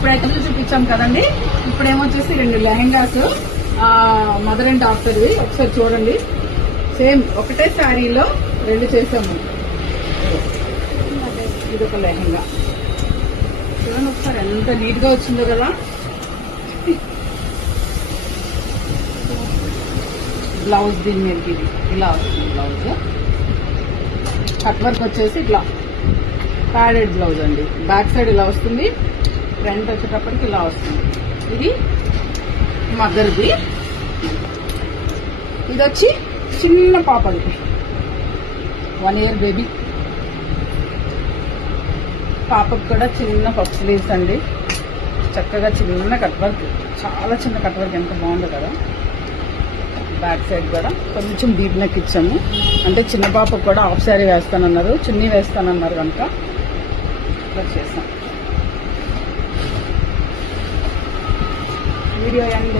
ఇప్పుడైతే చూపించాం కదండి. ఇప్పుడేమో వచ్చేసి 2 లెహెంగాస్ మదర్ అండ్ డాక్టర్ ఒకసారి చూడండి. సేమ్ ఒకటే శారీలో 2 చేసాము. ఇది ఒక లెహెంగా చూడండి ఒకసారి ఎంత నీట్ గా వచ్చిందో కదా. బ్లౌజ్ దీని మీదకి ఇది ఇలా వస్తుంది. బ్లౌజ్ కట్ వర్క్ వచ్చేసి ఇట్లా ప్యాడెడ్ బ్లౌజ్ అండి. బ్యాక్ సైడ్ ఇలా వస్తుంది, ఫ్రంట్ వచ్చేటప్పటికి ఇలా వస్తుంది. ఇది మదర్ది. ఇది వచ్చి చిన్న పాపది 1 year బేబీ పాపకు కూడా చిన్న పఫ్ స్లీవ్స్ అండి. చక్కగా చిన్న కట్ వర్క్, చాలా చిన్న కట్ వర్క్, ఎంత బాగుందో కదా. బ్యాక్ సైడ్ కూడా కొంచెం డీప్ నెక్ ఇచ్చాము. అంటే చిన్న పాపకు కూడా హాఫ్ శారీ వేస్తానన్నారు, చున్నీ వేస్తానన్నారు కనుక ఇట్లా చేసాం. Video end